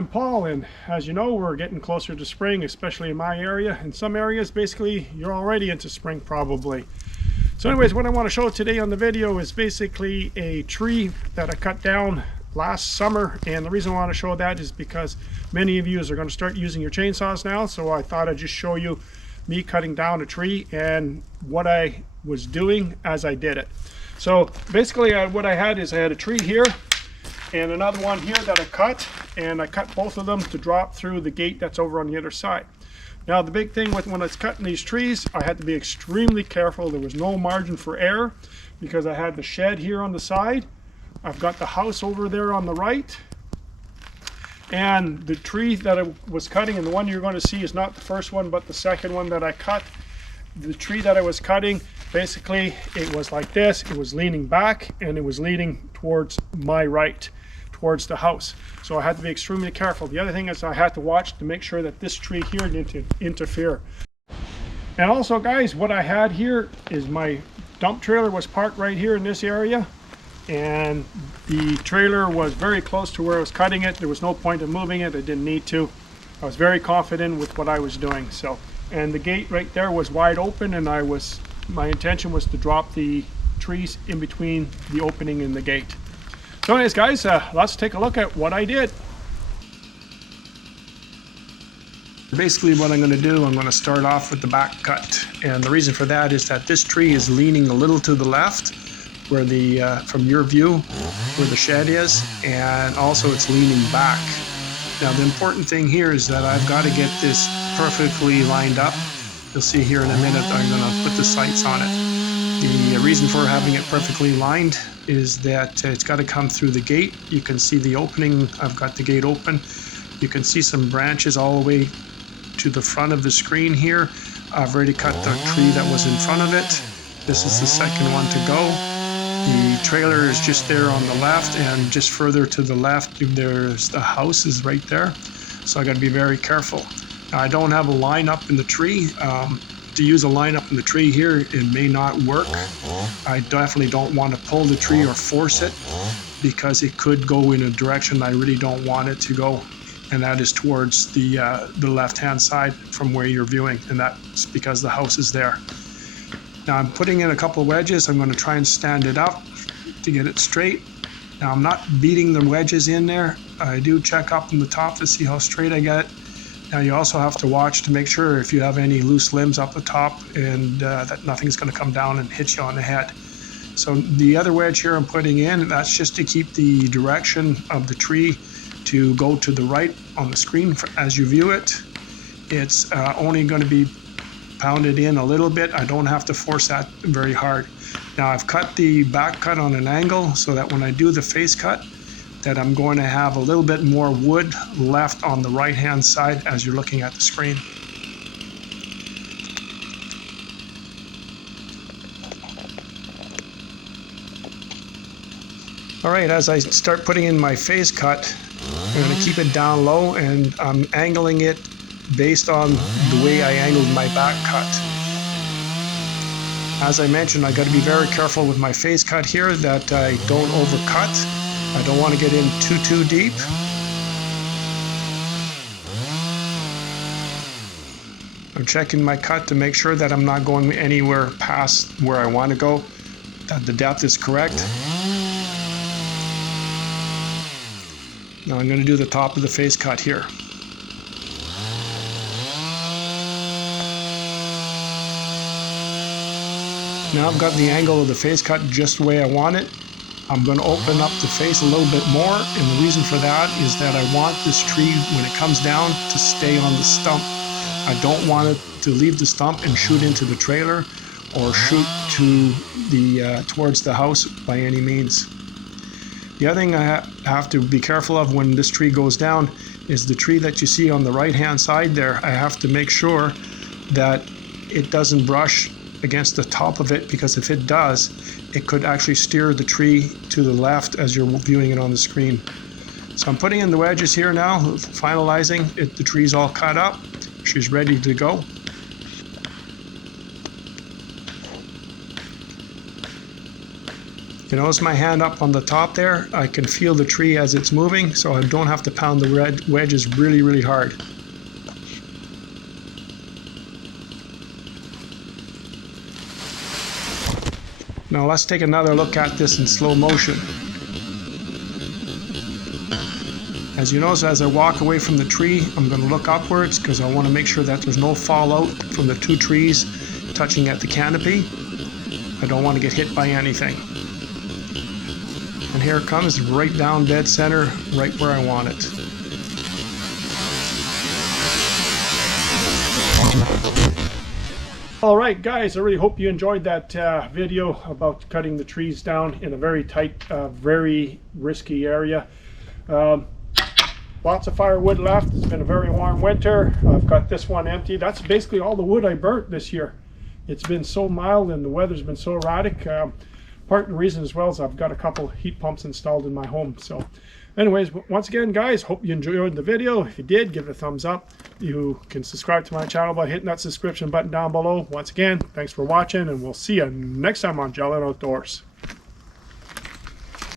I'm Paul, and as you know, we're getting closer to spring, especially in my area. In some areas, basically, you're already into spring probably. So anyways, what I want to show today on the video is basically a tree that I cut down last summer. And the reason I want to show that is because many of you are going to start using your chainsaws now. So I thought I'd just show you me cutting down a tree and what I was doing as I did it. So basically what I had is I had a tree here and another one here that I cut, and I cut both of them to drop through the gate that's over on the other side. Now the big thing with when I was cutting these trees, I had to be extremely careful. There was no margin for error because I had the shed here on the side. I've got the house over there on the right. And the tree that I was cutting, and the one you're going to see is not the first one but the second one that I cut. The tree that I was cutting, basically it was like this. It was leaning back and it was leaning towards my right, towards the house. So I had to be extremely careful. The other thing is I had to watch to make sure that this tree here didn't interfere. And also guys, what I had here is my dump trailer was parked right here in this area, and the trailer was very close to where I was cutting it. There was no point in moving it. I didn't need to. I was very confident with what I was doing. So, and the gate right there was wide open, and my intention was to drop the trees in between the opening and the gate. So anyways guys, let's take a look at what I did. Basically what I'm going to do, I'm going to start off with the back cut, and the reason for that is that this tree is leaning a little to the left where the from your view where the shed is, and also it's leaning back. Now the important thing here is that I've got to get this perfectly lined up. You'll see here in a minute I'm going to put the sights on it. The reason for having it perfectly lined is that it's got to come through the gate. You can see the opening. I've got the gate open. You can see some branches all the way to the front of the screen here. I've already cut the tree that was in front of it. This is the second one to go. The trailer is just there on the left, and just further to the left there's the house is right there. So I got to be very careful. Now, I don't have a line up in the tree. To use a line up in the tree here, it may not work. I definitely don't want to pull the tree or force it because it could go in a direction I really don't want it to go, and that is towards the left-hand side from where you're viewing, and that's because the house is there. Now I'm putting in a couple of wedges. I'm going to try and stand it up to get it straight. Now I'm not beating the wedges in there. I do check up on the top to see how straight I get it. Now you also have to watch to make sure if you have any loose limbs up the top, and that nothing's going to come down and hit you on the head. So the other wedge here I'm putting in, that's just to keep the direction of the tree to go to the right on the screen as you view it. It's only going to be pounded in a little bit. I don't have to force that very hard. Now I've cut the back cut on an angle so that when I do the face cut, that I'm going to have a little bit more wood left on the right hand side as you're looking at the screen. Alright, as I start putting in my face cut, I'm going to keep it down low, and I'm angling it based on the way I angled my back cut. As I mentioned, I got to be very careful with my face cut here that I don't overcut. I don't want to get in too deep. I'm checking my cut to make sure that I'm not going anywhere past where I want to go, that the depth is correct. Now I'm going to do the top of the face cut here. Now I've got the angle of the face cut just the way I want it. I'm going to open up the face a little bit more, and the reason for that is that I want this tree, when it comes down, to stay on the stump. I don't want it to leave the stump and shoot into the trailer or shoot to the towards the house by any means. The other thing I have to be careful of when this tree goes down is the tree that you see on the right hand side there. I have to make sure that it doesn't brush against the top of it, because if it does, it could actually steer the tree to the left as you're viewing it on the screen. So I'm putting in the wedges here now, finalizing it. The tree's all cut up. She's ready to go. You notice my hand up on the top there? I can feel the tree as it's moving, so I don't have to pound the wedges really, really hard. Now let's take another look at this in slow motion. As you notice, as I walk away from the tree, I'm going to look upwards because I want to make sure that there's no fallout from the two trees touching at the canopy. I don't want to get hit by anything. And here it comes, right down dead center, right where I want it. Alright guys, I really hope you enjoyed that video about cutting the trees down in a very tight, very risky area. Lots of firewood left. It's been a very warm winter. I've got this one empty. That's basically all the wood I burnt this year. It's been so mild and the weather's been so erratic. Part of the reason as well is I've got a couple heat pumps installed in my home. So anyways, once again guys, hope you enjoyed the video. If you did, give it a thumbs up. You can subscribe to my channel by hitting that subscription button down below. Once again, thanks for watching, and we'll see you next time on Jolly Outdoors.